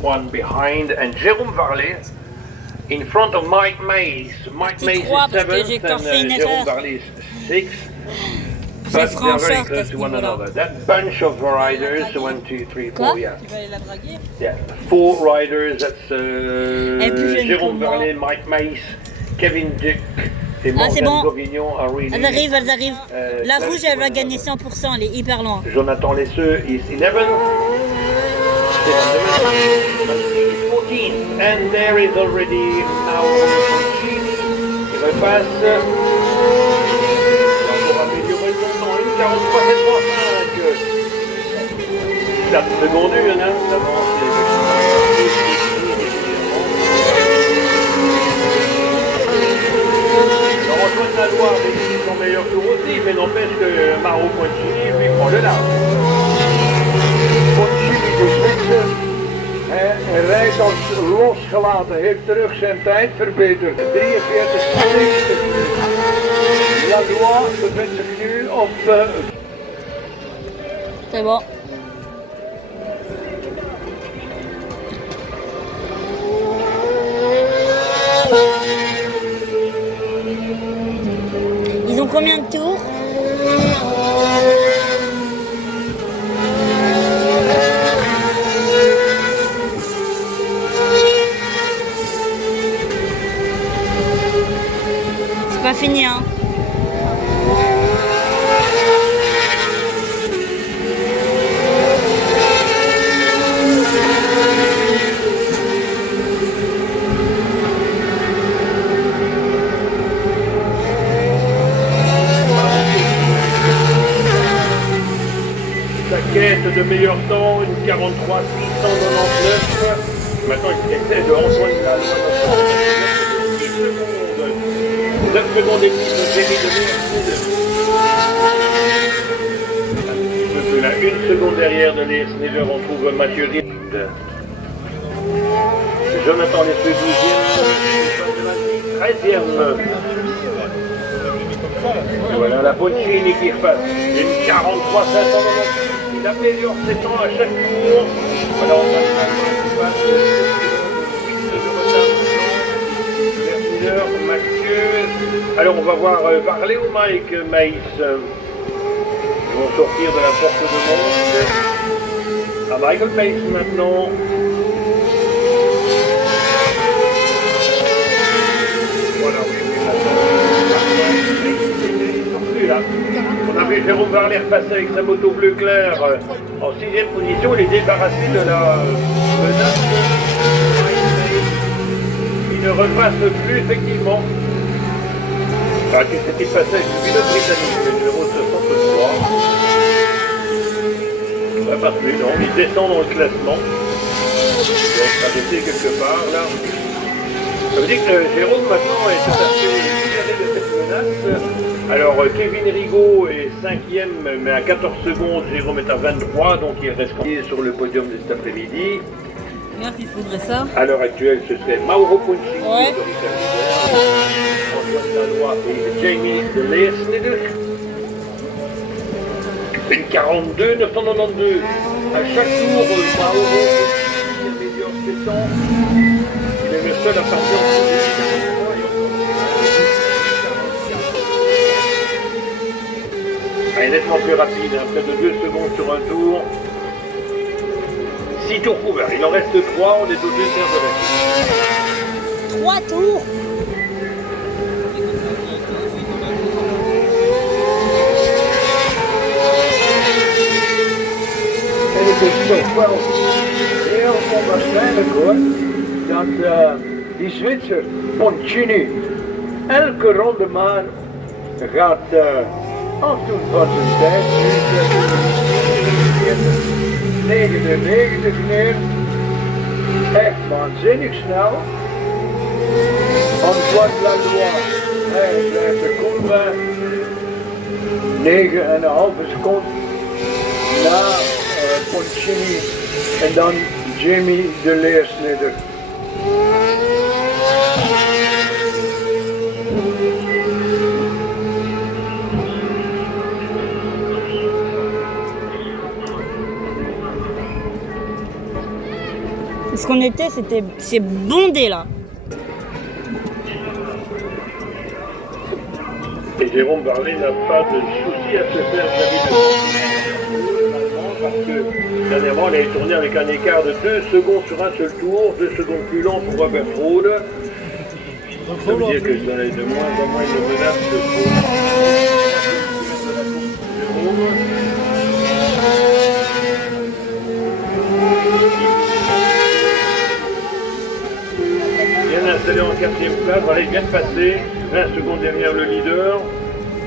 one behind, and Jérôme Varlet in front of Mike Mays. Mike Mays is 7th and Jérôme Varlet is 6th. But they're very close to one another. That bunch of riders, 1, 2, 3, 4, yeah. Yeah, 4 riders, that's Jérôme Varlet, Mike Mays, Kevin Duc et Morgan Gauvignon are really... Elles arrivent. La rouge, elle va gagner 100%, elle est hyper loin. Jonathan Lesseux is 11th. 14th. And there is already now qui repasse. 4 secondes, il y en a d'avance. Antoine Laloire fait son meilleur tour aussi, mais n'empêche que Mauro Poncini lui prend le large. Poncini de Zwitser. Hij rijdt als losgelaten, heeft terug zijn tijd verbeterd. 43 Laloire bevindt zich nu op C'est bon. Ils ont combien de tours? C'est pas fini, hein. De meilleur temps, une 43 699. Maintenant, il essaie de Antoine Laloire. 9 secondes et demie de Jérémy de Leers. Une seconde derrière de Leers, on trouve Mathieu Ried. Jonathan Lesseux 12e, 13e. Et voilà la Poncini qui repasse. Une 43 599. Il améliore ses temps à chaque tour. Alors on passe Mathieu. Alors on va voir Varlet ou Mike Mays. Ils vont sortir de la porte de monde. À Michael Mays maintenant. Voilà, oui, ils sont plus là. On a vu Jérôme Varlet repasser avec sa moto bleu clair en 6e position. Il est débarrassé de la menace. Il ne repasse plus effectivement. Qu'est-ce qui passait avec le pilote britannique, le numéro 63. Il ne repasse plus, non. Il descend dans le classement. Il va baisser quelque part là. Ça veut dire que Jérôme maintenant est tout à fait libéré de cette menace. Alors Kevin Rigaud est 5e mais à 14 secondes, Jérôme est à 23, donc il reste sur le podium de cet après-midi. Regarde, il faudrait ça. À l'heure actuelle, ce serait Mauro Poncini, Ouais. Antoine Laloire et Jamie de Leers. Une 42 992. À chaque tour, Mauro améliore ses temps. Il est le seul à partir de elle est nettement plus rapide, hein, près de 2 secondes sur un tour. 6 tours couverts, il en reste 3, on est aux 2 heures de la 3 tours. En het is toch wel heel onwaarschijnlijk hoor, dat die Zwitser, Poncini, elke ronde maar gaat afdoen van zijn tijd. 99 neer. Echt waanzinnig snel. Antoine Laloire, hij blijft de koel bij. 9,5 seconden na Poncini en dan Jamie de Leers. Ce qu'on était, c'est bondé là. Et Jérôme Varlet n'a pas de souci à se faire parce que dernièrement, il avait tourné avec un écart de 2 secondes sur un seul tour, 2 secondes plus lent pour Robert Fraud. Ça veut dire que dans les de moins en moins de menaces de bien installé en 4e place, voilà, il vient de passer 20 secondes derrière le leader.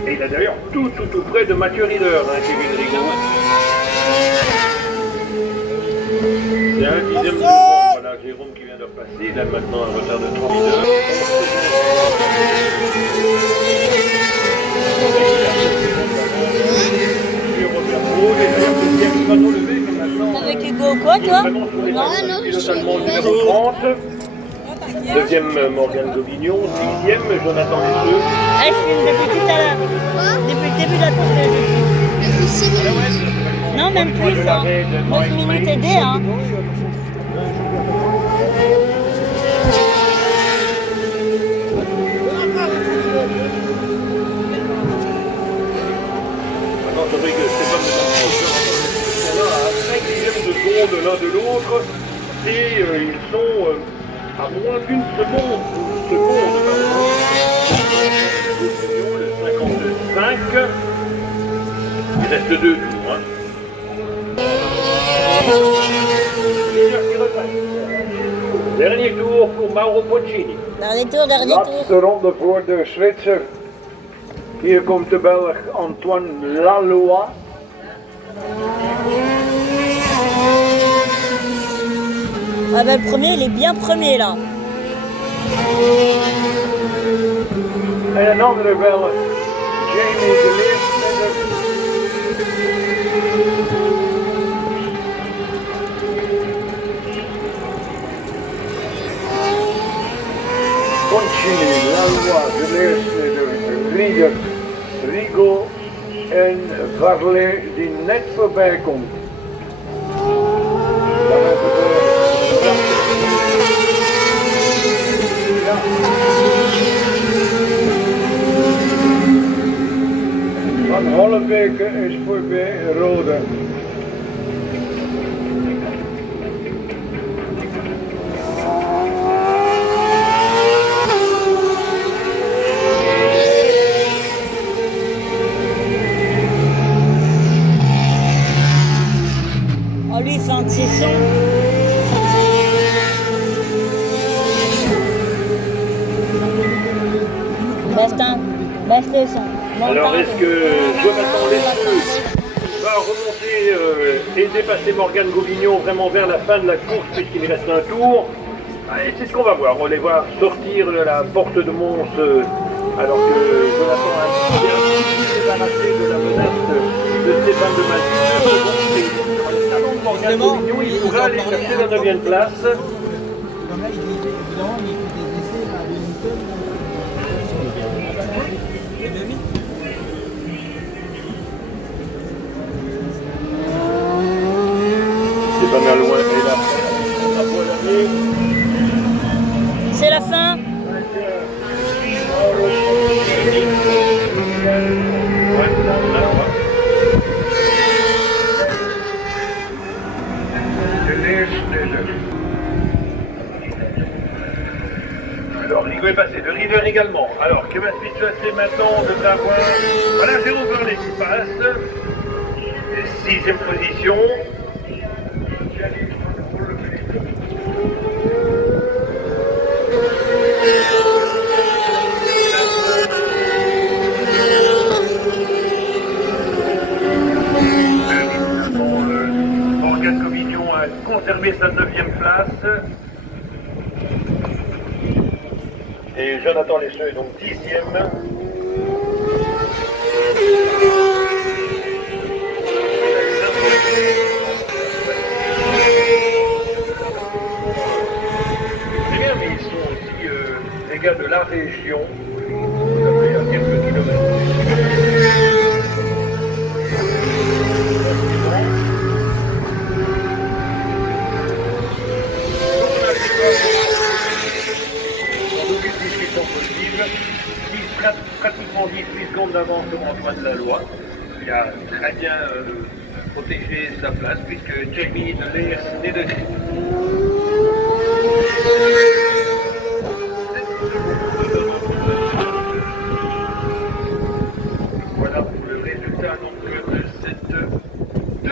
Et il a d'ailleurs tout près de Mathieu Rieder, Kevin Rigaud. C'est un 10e de voilà, Jérôme qui vient de repasser, il a maintenant un retard de 3 minutes. Avec Hugo quoi toi? Non, totalement numéro 30. Deuxième Morgane Gobignon, 6e Jonathan Lesseux. Ah, je filme depuis tout à l'heure. Depuis le début de la course. Non, même plus, hein. 9 minutes aidées, hein. Maintenant, c'est vrai que Stéphane de là à 5 millièmes de seconde l'un de l'autre et ils sont à moins d'une seconde. Le 52,5. Il reste 2 tours. Hein. Dernier tour pour Mauro Poncini. Dernier tour. Laatste ronde voor de Zwitser. Hier komt de Belg Antoine Laloy. Ah ben le premier, il est bien premier là. En een andere Belg, Jamie de Leersmitter. Poncini, Laloy, de Leersmitter, Rieder, Rigaud en Varlet die net voorbij komt. Dan hebben we Van Hollebeke is voorbij Rode. Oh lui, il fait un de ses sons. Baisse le son. Alors est-ce que Jonathan Lesseux va remonter et dépasser Morgane Gobignon vraiment vers la fin de la course puisqu'il reste un tour? Allez, c'est ce qu'on va voir. On va les voir sortir de la porte de Mons alors que Jonathan a bien débarrassé de la menace de Stéphane de Mazie. Donc Morgane Gobignon, il pourra aller chercher la 9e place. C'est pas mal loin, et là, c'est la fin. Alors, Rigaud est passé, de Rieder également. Alors, que va se passer maintenant? On devrait avoir. Voilà, Jérôme Varlet qui passe. 6e position. Morgane Gobignon a conservé sa 9e place. Et Jonathan Lesseux est donc 10e. C'est bien, mais ils sont aussi des gars de la région. Vous avez à quelques kilomètres. pratiquement 18 secondes d'avance devant Antoine Laloy. Il a très bien protégé sa place puisque Jamie Lear n'est de